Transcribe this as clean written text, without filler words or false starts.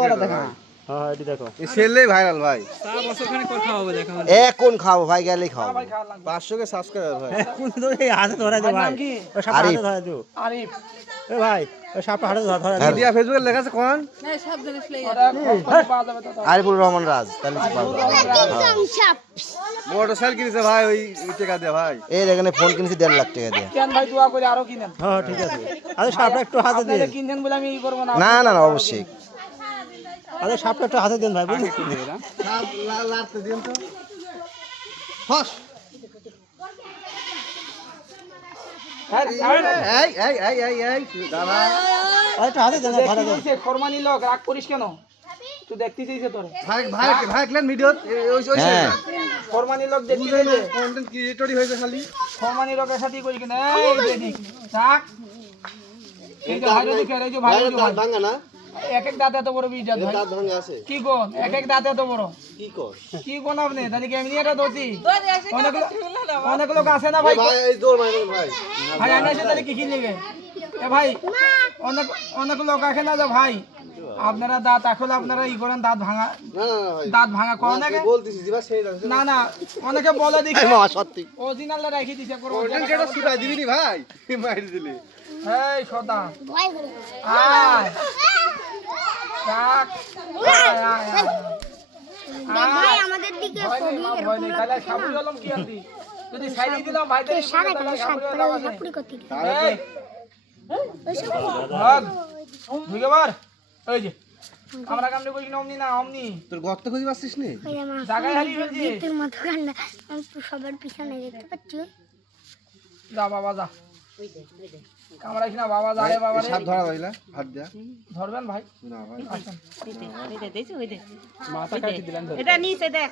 বড় দেখা হ্যাঁ এটি দেখো এই সেললেই ভাইরাল ভাই। তা বছরখানে কর খাওয়াবো দেখা মানে এখন খাবো ভাই, গেলেই খাবো। 500 কে সাবস্ক্রাইবার ভাই। কোন তো এই হাতে ধরা দে ভাই, ওই সাপটা হাতে ধরা দে আরিফ এ ভাই, ওই সাপটা হাতে ধরা ধরা দে। মিডিয়া ফেসবুকে লেখা আছে কোন? আরিফুর রহমান রাজ, তাহলে কি পাবো? মোটরসাইকেল কিনেছে ভাই ওই টাকা দিয়ে ভাই। এর এখানে ফোন কিনেছি 1.5 লাখ টাকা দিয়ে। কেন ভাই দোয়া করে আরো কিনেন হ্যাঁ ঠিক আছে, আরে সাপটা একটু হাতে দিন, কিনেন বলে আমি ই করবো না না না না, অবশ্যই। আরে সাপটা একটু হাতে দিন ভাই, বুঝলি? লাড়তে দিন তো। ফস। এই দাদা আরে একটু হাতে দেন, ধরা দেন। খরমানি লোক রাগ করিস কেন তুই দেখতে চাইছে তোর ভাই ক্লেন ভিডিও ওই হ্যাঁ খরমানি লোক দেখতে চাইছে কন্টেন্ট ক্রিয়েটরই হয়েছে খালি। খরমানি লোকের সাথে করি কিনা এই যে দেখ থাক এই যে ভাইরা দেখে এই যে ভাইরা ভাঙা না? এক এক দাঁত এত বড় বিজাত ভাই দাঁত ভাঙা আছে। কি কোন এক এক দাঁত এত বড় কি কর? কি কোন আপনি তাহলে কি এমনি এটা দোষী অনেক লোক আছে না ভাই ভাই এই দৌড় মারেন ভাই। ভাই আমি এসে তাহলে কি লেগে এ ভাই অনেক অনেক লোক আছে না যে ভাই আপনারা দাঁত এখন আপনারা ই করেন দাঁত ভাঙা না না ভাই। দাঁত ভাঙা করে নাকি বলতেছি দিবা সেই দাঁত। না না অনেকে বলে দেখি মামা সত্যি অরিজিনাল রেখে দিছে করব কন্টেন্ট ক্রিয়েটর সুদাই দিবি নি ভাই। মাইর দিলি। এই সদা আয় থাক ভাই আমাদের দিকে ভয় নেই তাহলে সাবুল আলম কি আনতি যদি সাইডে দিলাম ভাই তাহলে সারা তাহলে সাত সাবুল করে আলম আছে ঝাপুরি করতে এই ভাগ ঢুকে বার এই যে আমরা কামনে কই কিনা অমনি না অমনি তোর গর্ত খুঁজে পাচ্ছিস নি? জায়গায় হারিয়ে ফেলছি তোর মাথা কান্না আমি তো সবার পিছনে দেখতে পাচ্ছি যা বাবা যা কামরা কিনা বাবা যা রে বাবা রে সাপ ধরা হইলা হাত দিয়া। ধরবেন ভাই না ভাই। আসেন এটা নিচে দেখ